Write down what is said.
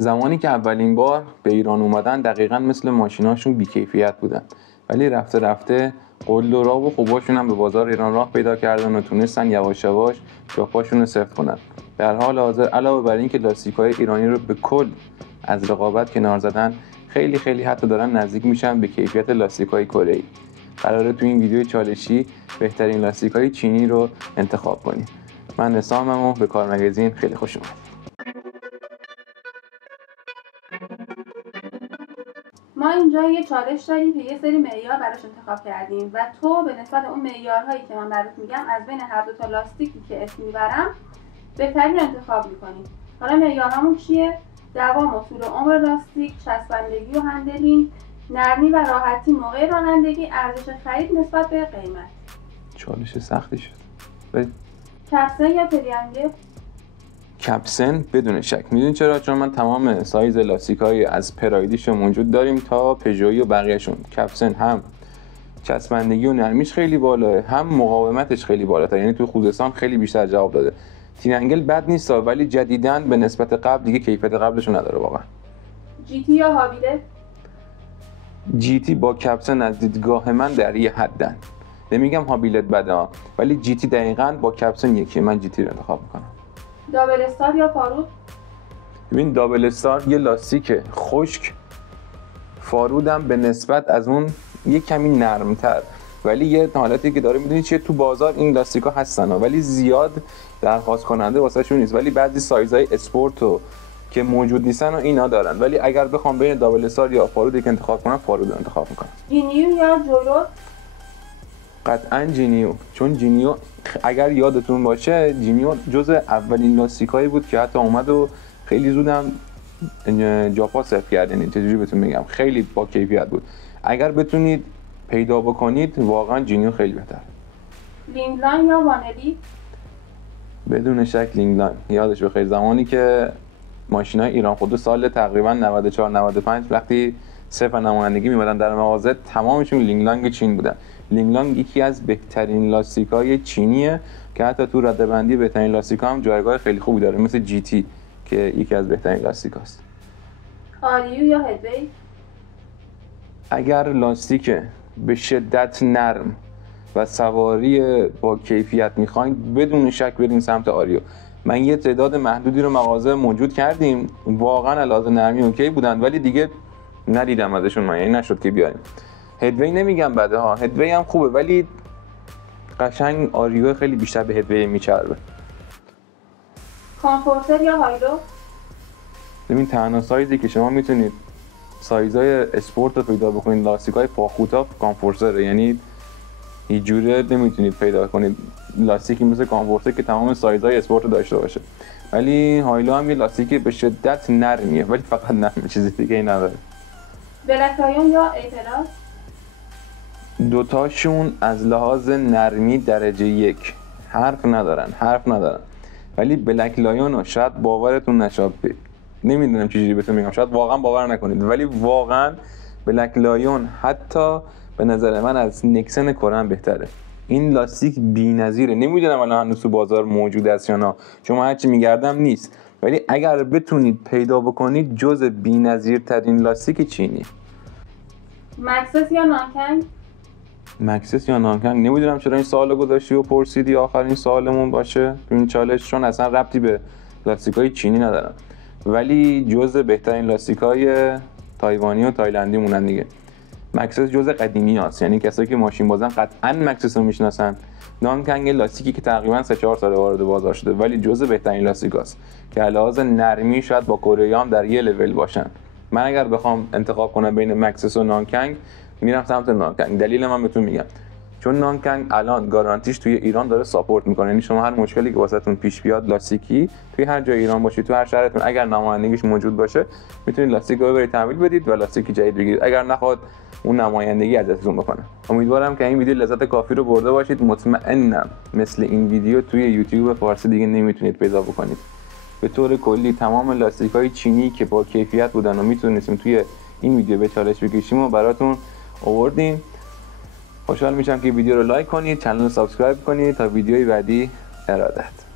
زمانی که اولین بار به ایران اومدن دقیقاً مثل ماشیناشون بی‌کیفیت بودن، ولی رفته رفته قلدرها و خوباشون هم به بازار ایران راه پیدا کردن و تونستن یواش یواش جاپاشون رو سفت کنن. در حال حاضر علاوه بر این که لاستیک‌های ایرانی رو به کل از رقابت کنار زدن، خیلی حتی دارن نزدیک میشن به کیفیت لاستیک‌های کره‌ای. قراره تو این ویدیو چالشی بهترین لاستیک‌های چینی رو انتخاب کنیم. من نسامم و به کار مگزین خیلی خوش اومد. ما اینجا یه چالش داریم که یه سری معیار براش انتخاب کردیم و تو به نسبت اون معیارهایی که من برات میگم از بین هر دو تا لاستیکی که اسم میبرم بهترین انتخاب میکنیم. حالا معیارهامون چیه؟ دوام و طول عمر لاستیک، چسبندگی و هندلینگ، نرمی و راحتی موقع رانندگی، ارزش خرید نسبت به قیمت. چالش سختی شد. کپسن یا تریانگل؟ کپسن بدون شک. میدونی چرا؟ چون من تمام سایز لاستیک‌های از پرایدیش موجود داریم تا پژویی و بقیه‌شون. کپسن هم چسبندگی و نرمیش خیلی بالاه، هم مقاومتش خیلی بالاتر، یعنی تو خوزستان خیلی بیشتر جواب داده. تریانگل بد نیست ولی جدیداً به نسبت قبل دیگه کیفیت قبلشو نداره واقعا. جی تی یا هابیلت؟ جی تی با کپسن از دیدگاه من در یه حدن. نمیگم هابیلت بده ولی جی تی دقیقاً با کپسن یکیه. من جی تی رو انتخاب میکنم. دابل استار یا فارود؟ ببین دابل استار یه لاستیک خشک، فارودم به نسبت از اون یه کمی نرمتر، ولی یه حالتی که داره میدونی چیه، تو بازار این لاستیکا هستن ولی زیاد درخواست کننده واسه شون نیست، ولی بعضی سایزهای اسپورتو که موجود نیستن و اینا دارن. ولی اگر بخوام بین دابل استار یا فارود که انتخاب کنم، فارود رو انتخاب میکنم. جینیو یا جولو؟ قطعا جینیو، چون جینیو اگر یادتون باشه جینیو جز اولین لاستیکایی بود که حتی اومد و خیلی زودم جاپا صرف کرد. یعنی چجوری بهتون میگم، خیلی با کیفیت بود. اگر بتونید پیدا بکنید واقعا جینیو خیلی بهتر. لینگلان یا وانلی؟ بدون شک لینگلان. یادش بخیر زمانی که ماشینای ایران خودرو سال تقریبا 94 95 وقتی صفر نمایندگی میمدن در مغازه، تمامشون لینگلانگ چین بودن. لینگلانگ یکی از بهترین لاستیکای چینیه که حتی تو رده‌بندی بهترین لاستیکا هم جایگاه خیلی خوبی داره، مثل جی تی که یکی از بهترین لاستیکاست. آریو یا هدوی؟ اگر لاستیک به شدت نرم و سواری با کیفیت میخواین بدون شک برین سمت آریو. من یه تعداد محدودی رو مغازه موجود کردیم، واقعا علاوه نرمی اوکی بودن ولی دیگه ندیدم ازشون، یعنی نشد که بیاریم. هدوی نمیگم بده ها، هدوی هم خوبه ولی قشنگ آریو خیلی بیشتر به هدوی میچربه. کامفورتر یا هایلو؟ ببین تنها سایزی که شما میتونید سایزای اسپورت رو پیدا بکنید لاستیکای پاخوتا کامفورتره، یعنی هیچ جوره نمیتونید پیدا کنید لاستیکی مثل کامفورتر که تمام سایزهای اسپورت رو داشته باشه. ولی هایلو هم یه لاستیک به شدت نرمیه ولی فقط نرمه، چیزی دیگه ای نداره. بلک لایون یا ایتراز؟ دوتاشون از لحاظ نرمی درجه یک، حرف ندارن ولی بلک لایون رو شاید باورتون نشه، نمیدونم چجوری بهتون میگم، شاید واقعا باور نکنید ولی واقعا بلک لایون حتی به نظر من از نکسن کورن بهتره. این لاستیک بی‌نظیره. نمیدونم الان هنوز تو بازار موجود است یا نه، چون من هرچی میگردم نیست، ولی اگر بتونید پیدا بکنید جز بی‌نظیرترین لاستیک چینی. مکسس یا نانکنگ؟ مکسس یا نانکنگ. نمیدونم چرا این سوالو گذاشتی و پرسیدی آخرین سوالمون باشه تو این چالش، چون اصلا ربطی به لاستیکای چینی ندارن ولی جز بهترین لاستیکای تایوانی و تایلندی مونن دیگه. مکسس جز قدیمی هست، یعنی کسایی که ماشین بازن قطعا مکسس رو میشناسن. نانکنگ لاستیکی که تقریبا 3-4 سال وارد بازار شده ولی جز بهترین لاستیک هست که علاوه نرمی شاید با کره هم در یه لول باشن. من اگر بخوام انتخاب کنم بین مکسس و نانکنگ میرم سمت نانکنگ. دلیل من بهتون میگم، چون نانکنگ الان گارانتیش توی ایران داره ساپورت میکنه، یعنی شما هر مشکلی که واسهتون پیش بیاد لاستیکی توی هر جای ایران باشید، تو هر شهرتون اگر نمایندگیش موجود باشه میتونید لاستیک رو ببرید تحویل بدید و لاستیک جدید بگیرید اگر نخواد اون نمایندگی ازتون بکنه. امیدوارم که این ویدیو لذت کافی رو برده باشید. مطمئنم مثل این ویدیو توی یوتیوب فارسی دیگه نمیتونید پیدا بکنید. به طور کلی تمام لاستیک‌های چینی که با کیفیت بودن و میتونستیم توی این ویدیو به چالش بکشیم و براتون آوردیم. خوشحال میشم که ویدیو رو لایک کنید، کانال رو سابسکرایب کنید. تا ویدیوی بعدی ارادت.